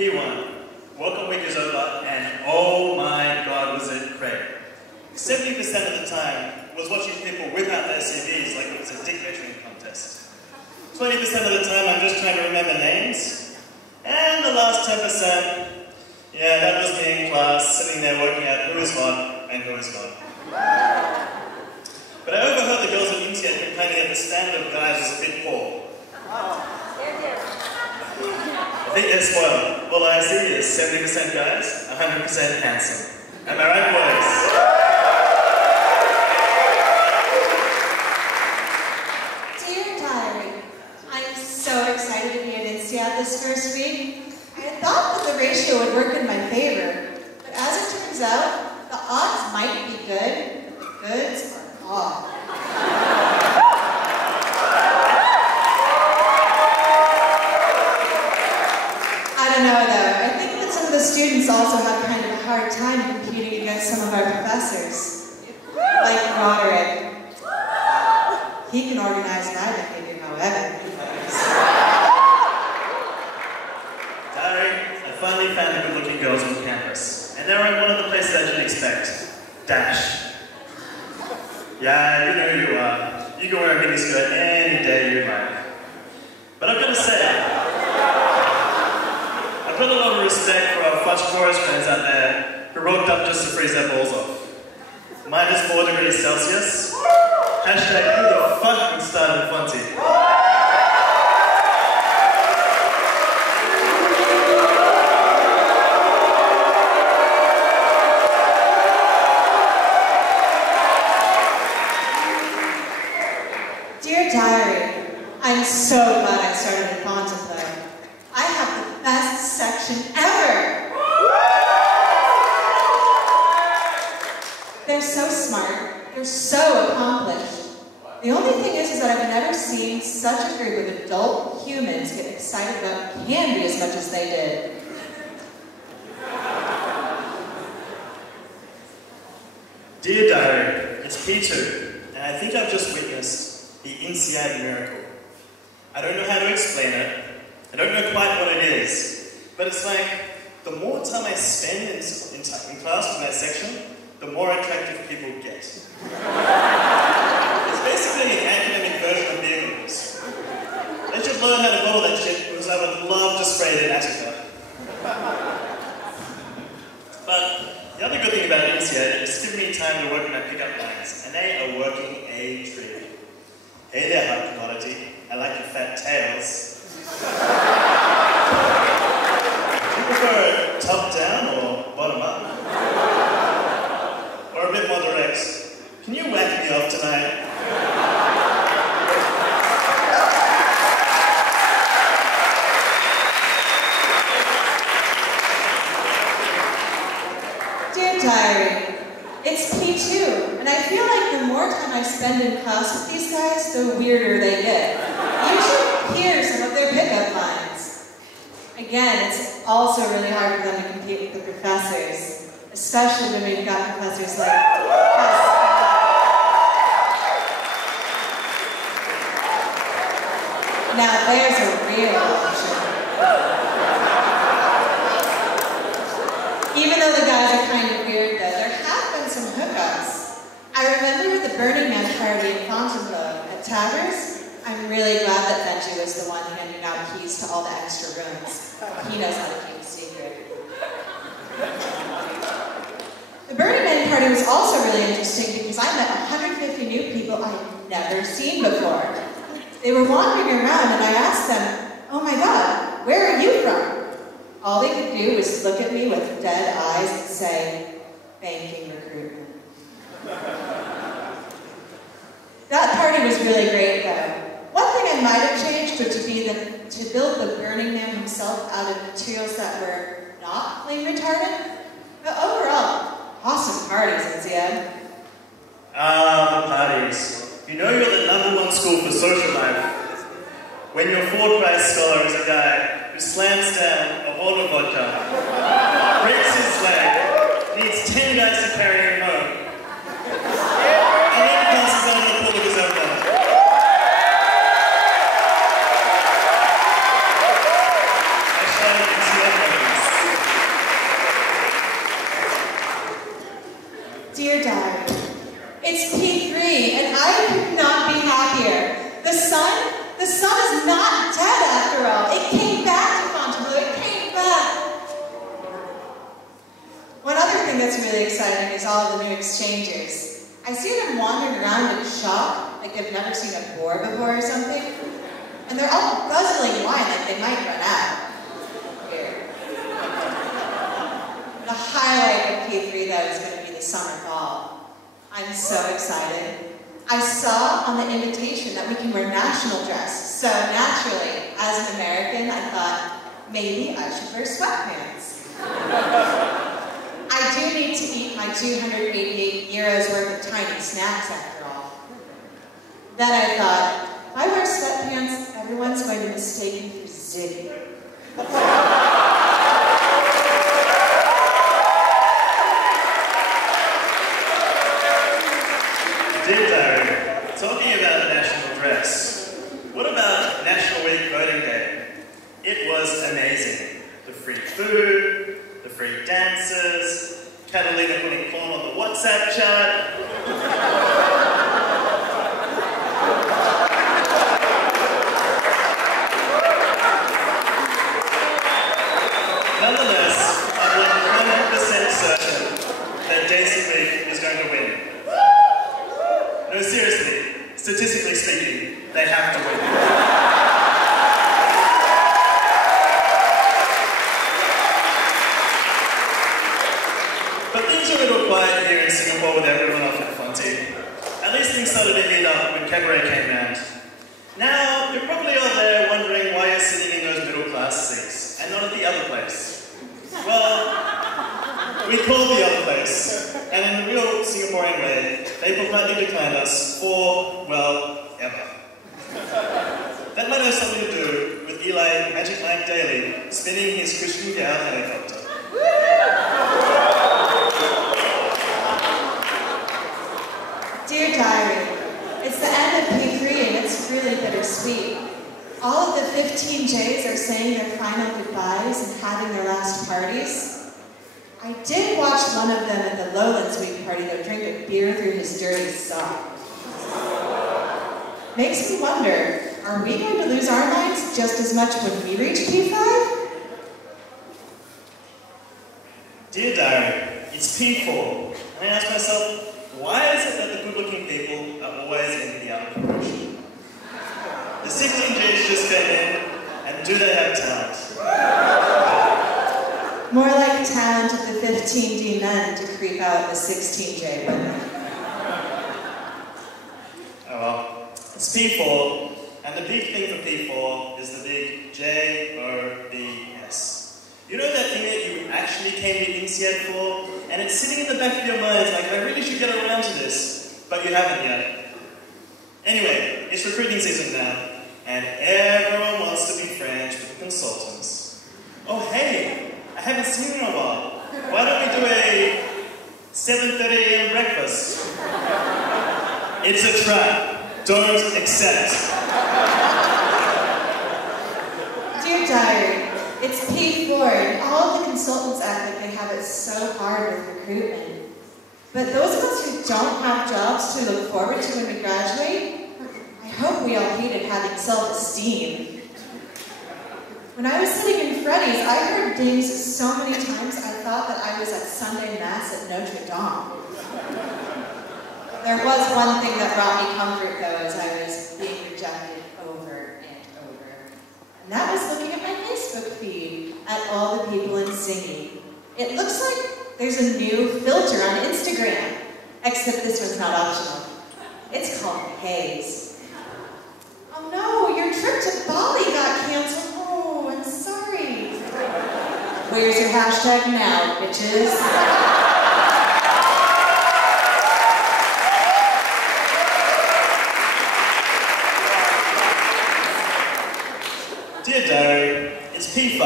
P1. Welcome week is over, and oh my god, was it great. 70% of the time was watching people whip out their CVs like it was a dick measuring contest. 20% of the time I'm just trying to remember names. And the last 10%, yeah, that was me in class, sitting there working out who is hot and who is not. But I overheard the girls at INSEAD complaining that the standard of guys was a bit poor. I think they're spoiled. All I see is 70% guys, 100% handsome. Am I right, boys? Dear Diary, I'm so excited to be at INSEAD this first week. I had thought that the ratio would work in my favor, but as it turns out, the odds might be good, but the goods are off. I don't know though, I think that some of the students also have kind of a hard time competing against some of our professors. Like Roderick. He can organize my behavior however he likes. Diary, I finally found the good-looking girls on campus, and they were in one of the places I didn't expect. Dash. Yeah, you know who you are. You can wear a miniskirt any day you like. But I've got to say, I've got a lot of respect for our fudge chorus friends out there who rocked up just to freeze their balls off. -4 degrees Celsius. Hashtag who the fuck would start in Fonty? Dear Diary, I'm so glad I started at Fontainebleau. I have the best section ever! They're so smart, they're so accomplished. The only thing is that I've never seen such a group of adult humans get excited about candy as much as they did. Dear Diary, it's P2, and I think I've just witnessed the INSEAD miracle. I don't know how to explain it. I don't know quite what it is, but it's like the more time I spend in class with my section, the more attractive people get. It's basically an academic version of vehicles. They should learn how to bottle that shit, because I would love to spray it in Attica. But the other good thing about INSEAD is it's given me time to work on my pickup lines, and they are working a treat. Hey there, hot commodity. I like your fat tails. Do you prefer it top down or bottom up? Or a bit more direct? Can you whack me off tonight? Dear Diary, it's P2, and I feel like the more time I spend in class with these guys, the weirder they get. You should hear some of their pickup lines. Again, it's also really hard for them to compete with the professors, especially when we've got professors like Now there's a real option. Even though the guys are kind of weird though, there have been some hookups. I remember the Burning Man party in Fontainebleau at Taggers. I'm really glad that Benji was the one handing out keys to all the extra rooms. He knows how to keep a secret. The Burning Man party was also really interesting because I met 150 new people I had never seen before. They were wandering around and I asked them, "Oh my god, where are you from?" All they could do was look at me with dead eyes and say, "Banking recruitment." That party was really great though. One thing I might have changed would to build the Burning Man himself out of materials that were not flame retardant. But overall, awesome parties, INSEAD. Ah, the parties. You know you're the #1 school for social life when your Ford Prize scholar is a guy who slams down a bottle of vodka, breaks his leg, needs 10 guys to carry him home, and then passes out of the pool with his own gun. I shouted INSEAD moments. Dear Diary, it's P3, and I could not be happier. The sun is not dead after all. It came back to Fontainebleau. It came back. One other thing that's really exciting is all the new exchangers. I see them wandering around in shock, like they've never seen a boar before or something. And they're all guzzling wine like they might run out. Here. The highlight of P3, though, is going to be the summer ball. I'm so excited. I saw on the invitation that we can wear national dress, so naturally, as an American, I thought, maybe I should wear sweatpants. I do need to eat my 288 euros worth of tiny snacks after all. Then I thought, if I wear sweatpants, everyone's going to mistake me for Ziggy. Dear Diary, talking about the national dress, what about National Week Voting Day? It was amazing. The free food, the free dances, Catalina putting corn on the WhatsApp chat. Nonetheless, I'm 100% certain that Daisy Week is going to win. No, seriously, statistically speaking, they have to win. But things are a little quiet here in Singapore with everyone off at Fonty. At least things started to heat up when Cabaret came round. Now, you're probably all there wondering why you're sitting in those middle-class seats and not at the other place. Well, we called the other place, and in the real Singaporean way, they politely declined us for, well, ever. That might have something to do with Eli Magic Mike Daly spinning his Christian Gal helicopter. Dear Diary, it's the end of P3 and it's really bittersweet. All of the 15 J's are saying their final goodbyes and having their last parties. I did watch one of them at the Lowlands Week party though drink a beer through his dirty sock. Makes me wonder, are we going to lose our minds just as much when we reach P5? Dear Diary, it's P4, and I ask myself, why is it that the good-looking people are always in the outer promotion? The 16 J's just came in, and do they have talent? More like talent of the 15D men to creep out the 16J women. Oh well, it's P4, and the big thing for P4 is the big J-O-B-S. You know that thing that you actually came to INSEAD for? And it's sitting in the back of your mind, it's like, I really should get around to this, but you haven't yet. Anyway, it's recruiting season now, and everyone wants to be friends with the consultants. Oh hey, I haven't seen you in a while. Why don't we do a 7:30 a.m. breakfast? It's a trap. Don't accept. Dear Diary, it's P4, and all of the consultants act like they have it so hard with recruitment. But those of us who don't have jobs to look forward to when we graduate, I hope we all hated having self-esteem. When I was sitting in Freddy's, I heard dings so many times I thought that I was at Sunday Mass at Notre Dame. There was one thing that brought me comfort, though, as I was being rejected over and over. And that was looking at my Facebook feed at all the people in singing. It looks like there's a new filter on Instagram, except this one's not optional. It's called Haze. Oh no, your trip to Bali got canceled. Oh, I'm sorry. Where's your hashtag now, bitches? Dear Diary, it's P5,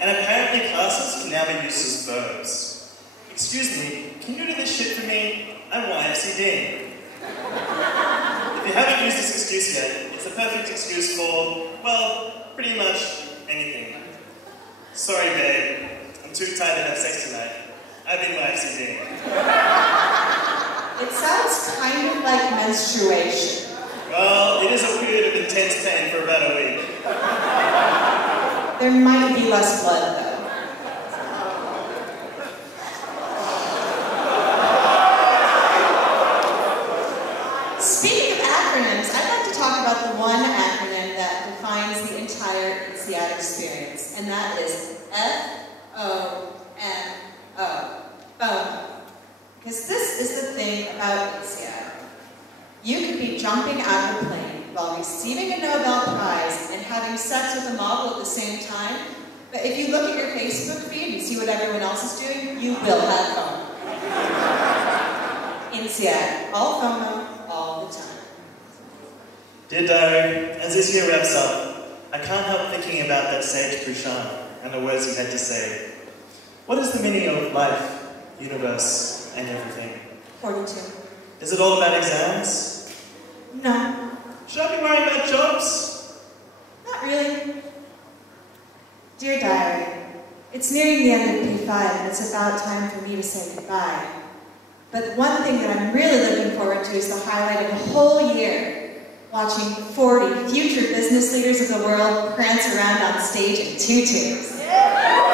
and apparently classes can now be used as verbs. Excuse me, can you do this shit for me? I'm YFCD. If you haven't used this excuse yet, it's the perfect excuse for, well, pretty much anything. Sorry babe, I'm too tired to have sex tonight. I've been YFCD. kind of like menstruation. Well, it is a period of intense pain for about a week. There might be less blood, though. Speaking of acronyms, I'd like to talk about the one acronym that defines the entire INSEAD experience, and that is FOMO. FOMO. Because this is the thing about INSEAD. You could be jumping out of a plane while receiving a Nobel Prize and having sex with a model at the same time, but if you look at your Facebook feed and see what everyone else is doing, you will have FOMO. INSEAD, all FOMO, all the time. Dear Diary, as this year wraps up, I can't help thinking about that sage Bouchon and the words he had to say. What is the meaning of life, universe, and everything? 42. Is it all about exams? No. Should I be worrying about jobs? Not really. Dear Diary, it's nearing the end of P5 and it's about time for me to say goodbye. But one thing that I'm really looking forward to is the highlight of the whole year, watching 40 future business leaders of the world prance around on stage in tutus. Yeah.